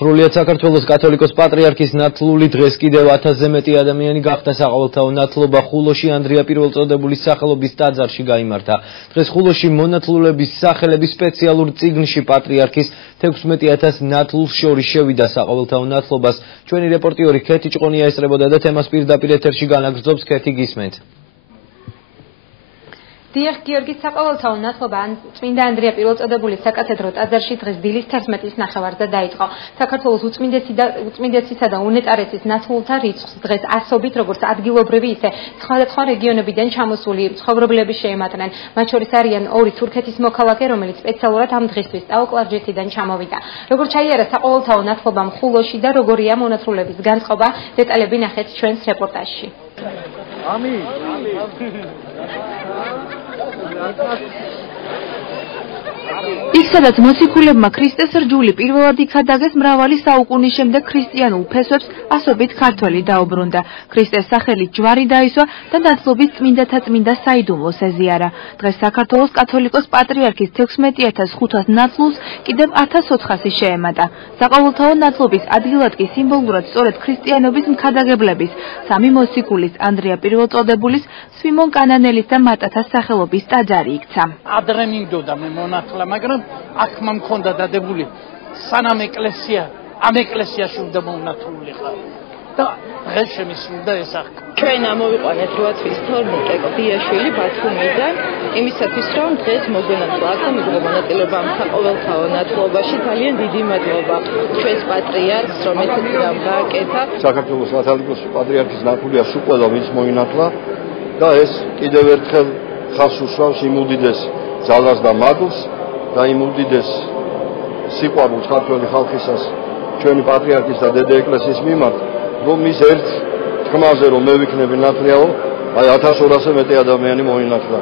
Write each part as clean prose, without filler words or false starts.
სრულიად საქართველოს კათოლიკოს პატრიარქის ნათლული დღეს კიდევ 1000-ზე მეტი ადამიანი გახდა საყოველთაო ნათლობა ხულოში ანდრია პირველწოდებულის სახელობის ტაძარში გაიმართა. დღეს ხულოში მონათლულების სახელების სპეციალურ წიგნში პატრიარქის 16000 ნათლულს შორის შევიდა საყოველთაო ნათლობას. ჩვენი რეპორტიორი ქეთი ჭყონია ესწრებოდა და თემას პირდაპირ ეთერში განაგრძობს. ქეთი, გისმენთ. დიახ, გიორგის საყოველთაო ნათლობა წმინდა ანდრია პირველწოდებულის საკათედრო ტაძარში დღეს დილის 11-ის ნახევარზე დაიწყო. საქართველოს უწმინდესისა და უნეტარესის ნათლულთა რიცხვს დღეს ასობით, როგორც ადგილობრივი, ისე სხვადასხვა რეგიონებიდან ჩამოსული მცხოვრებლები შეემატნენ. მათ შორის არიან ორი თურქეთის მოქალაქე, რომელიც სპეციალურად ამ დღისთვის ტაო-კლარჯეთიდან ჩამოვიდა. როგორ ჩაიარა საყოველთაო ნათლობამ ხულოში და როგორია მონათლულების განწყობა, დეტალები ნახეთ ჩვენს რეპორტაჟში. იქ სადაც მოციქულებმა ქრისტეს რჯული პირველად იქადაგეს, მრავალი საუკუნის შემდეგ ქრისტიანულ ფესვებს ასობით ქართველი დაუბრუნდა. ქრისტეს სახელით ჯვარი დაისვა და ნათლობის წმინდათა წმინდა საიდუმლოს ეზიარა. დღეს საქართველოს კათოლიკოს პატრიარქის 16500 ნათლულს კიდევ 1400 შეემატა. საყოველთაო ნათლობის ადგილად კი სიმბოლურად სწორედ ქრისტიანობის მქადაგებლების, სამი მოციქულის, ანდრია პირველწოდებულის, სვიმონ კანანელის და მატათას სახელობის ტაძარი იქცა. ადრე მინდოდა მე მონათლა, მაგრამ აქ მქონდა დადებული სანამ ეკლესია, ამ ეკლესიაში უნდა მონათლული ხარ. და დღეს შემისულდა ეს აქ. ჩვენ ამოვიყვანეთ 8 თვის თორნიკე კობიაშვილი ბათუმიდან, იმისათვის რომ დღეს მოგვენათლა აქ და მიღო მონაწილეობა ამ საყოველთაო ნათლობაში. ძალიან დიდი მადლობა ჩვენს პატრიარქს, რომ ესეთი რამ გააკეთა. საქართველოს კათოლიკოს პატრიარქის ნათლულია სულ ყველა ვინც მოინათლა და ეს კიდევ ერთხელ ხაზს უსვამს იმ უდიდეს ძალას და მადლს და იმ უდიდეს სიყვარულს ქართველი ხალხისას ჩვენი პატრიარქის და დედა ეკლესიის მიმართ, რომ მის ერთ თქმაზე რომ მე ვიქნები ნათლიაო, აი 1200-ზე მეტი ადამიანი მოინათლა.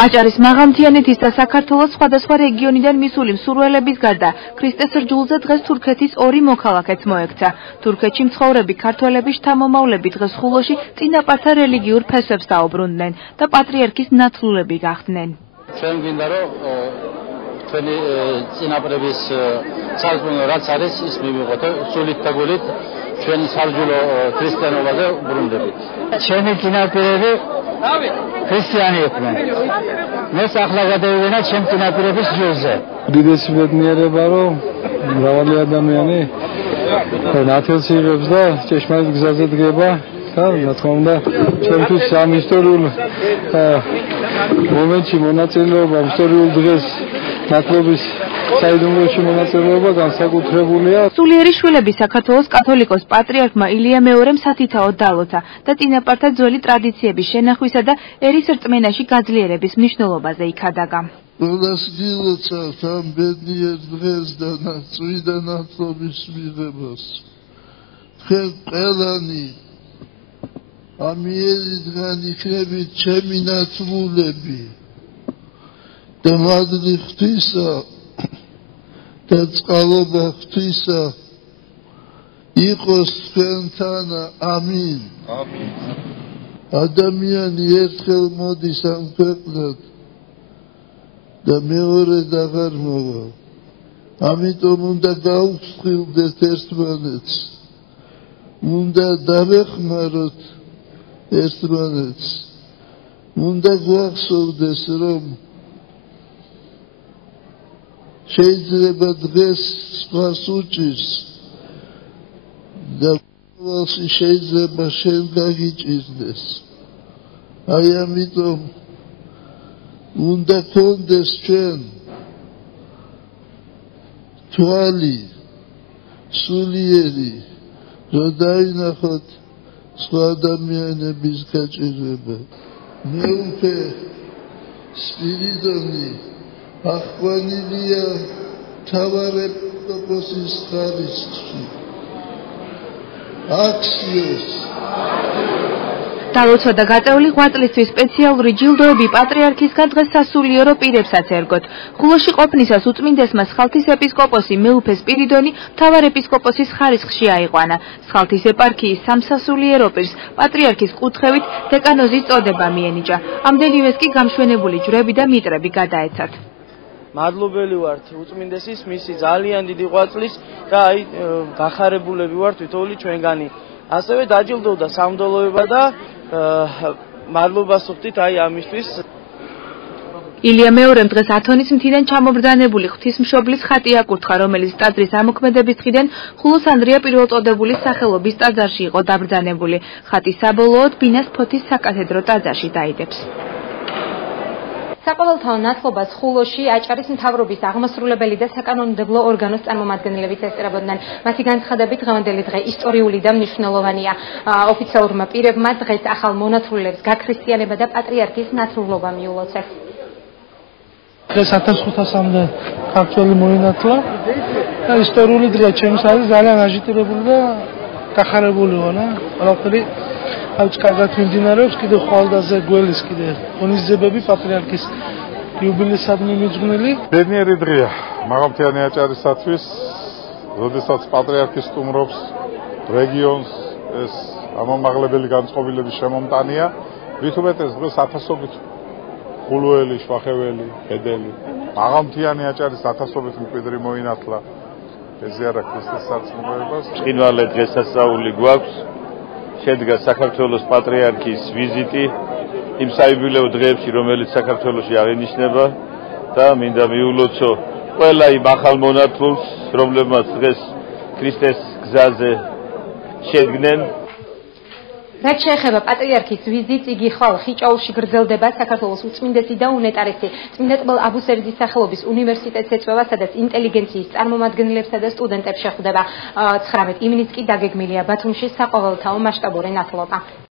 აჭარის მაღალმთიანეთის და საქართველოს სხვადასხვა რეგიონიდან მისული მსურველების გარდა ქრისტეს რჯულზე დღეს თურქეთის ორი მოქალაქეც მოექცა. თურქეთში მცხოვრები ქართველები შთამომავლები დღეს ხულოში წინაპართა რელიგიურ ფესვებს დაუბრუნდნენ და პატრიარქის ნათლულები გახდნენ. ჩვენ გვინდა რომ ჩვენი წინაპრების საუკუნო რაც არის ის მივიღოთ სულით და გულით ჩვენი სარჯულო ქრისტიანობაზე ბრუნდებით. ჩვენი წინაპრები ქრისტიანი იყვნენ. მე ახლა გადავიდენა ჩემ წინაპრების ჯულზე. უდიდესი ბედნიერება რომ მრავალი ადამიანი ნათელს იღებს და ჭეშმარიტ გზაზე დგება და რა თქმა უნდა ჩვენთვის ამ ისტორიულ მომენტში მონაწილეობა, ისტორიულ დღეს ნათლობის საიდუმლოში მონაწილეობა განსაკუთრებულია. სულიერი შვილები საქართველოს კათოლიკოს პატრიარქმა ილია მეორემ სათითაოდ დალოცა და წინაპართა ძველი ტრადიციების შენახვისა და ერის რწმენაში გაძლიერების მნიშვნელობაზე იქადაგა. ყველას გილოცავთ ამ ბედნიერ დღეს და წმინდა ნათლობის მიღებას. თქვენ ყველანი ამიერიდან იქნებით ჩემი ნათლულები და მადლი ღვთისა და წყალობა ღვთისა იყოს თქვენთან. ამინ. ადამიანი ერთხელ მოდის ამ ქვეყნად და მეორედ აღარ მოვა. ამიტომ უნდა გავუსხილდეთ ერთმანეთს, უნდა დავეხმაროთ ერთმანეთს, უნდა გვახსოვდეს რომ შეიძლება დღეს სხვას უჭირს და ყოველში შეიძლება შენ გაგიჭირდეს. აი ამიტომ უნდა გქონდეს ჩვენ თვალი სულიერი, რომ დაინახოთ სხვა ადამიანების გაჭირვება. მეუფე სპირიდონი ახვანილია მთავარეპისკოპოსის ხარისხში. აქსიოს დალოცვა და გაწეული 8 წლისთვის სპეციალური ჯილდოები პატრიარქისგან დღეს სასულიერო პირებსაც ერგოთ. ხულოში ყოფნისას უწმინდესმა სხალთის ეპისკოპოსი მეუფე სპირიდონი მთავარეპისკოპოსის ხარისხში აიყვანა. სხალთის ეპარქიის სამსასულიერო პირს პატრიარქის კუთხევით დეკანოზის წოდება მიენიჭა. ამდენივეს კი გამშვენებული ჯვრები და მიტრები გადაეცათ. მადლობელი ვართ უწმინდესის მისი ძალიან დიდი ღვაწლის და აი გახარებულები ვართ თითოეული ჩვენგანი. ასევე დაჯილდოვდა სამდელოება და მადლობას ვუხდით აი ამისთვის. ილია მეორემ დღეს ათონის მთიდან ჩამობრძანებული ღვთისმშობლის ხატი აკურთხა, რომელიც ტაძრის ამოქმედების დღიდან ხულოს ანდრია პირველწოდებულის სახელობის ტაძარში იყო დაბრძანებული. ხატი საბოლოოდ ბინას ფოთის საკათედრო ტაძარში დაიდებს. საყოველთაო ნათლობას ხულოში აჭარის მთავრობის აღმასრულებელი და საკანონმდებლო ორგანოს წარმომადგენლებიც ესწრებოდნენ. მათი განცხადებით დღევანდელი დღე ისტორიული და მნიშვნელოვანია. ოფიციალურმა პირებმა დღეს ახალ მონათლულებს გაქრისტიანება და პატრიარქის ნათლულობა მიულოცეს. დღეს 1500-მდე ქართველი მოინათლა და ისტორიული დღეა ჩემს არის ძალიან აჟიტირებული და გახარებული ვარ. ყველაფერი აუც კარგად მიმდინარეობს, კიდე ხვალდაზე გველის კიდე ღონისძიებები პატრიარქის იუბილეისადმი მიძღვნილი. ბედნიერი დღეა მაღალმთიანი აჭარისათვის, როდესაც პატრიარქი სტუმრობს რეგიონს, ეს ამომაღლებელი განწყობილების შემომტანია. ვით უმეტეს დღეს ათასობით ხულოელი, შვახეველი, კედელი, მაღალმთიანი აჭარის ათასობით მკვიდრი მოინათლა. ეზიარა ქრისტეს სარწმუნოებას. ბრწყინვალე დღესასწაული გვაქვს. შედგა საქართველოს პატრიარქის ვიზიტი იმ საიუბილეო დღეებში, რომელიც საქართველოში აღინიშნება და მინდა მიულოცო ყველა იმ ახალ მონათლულს, რომლებმაც დღეს ქრისტეს გზაზე შედგნენ. რაც შეეხება პატრიარქის ვიზიტს, იგი ხვალ ხიჭაურში გრძელდება. საქართველოს უწმინდესი და უნეტარესი წმინდა წყვილ აბუსერძის სახელობის უნივერსიტეტს ეწვევა, სადაც ინტელიგენციის წარმომადგენლებსა და სტუდენტებს შეხვდება. 19 ივნისს კი დაგეგმილია ბათუმში საყოველთაო მასშტაბური ნათლობა.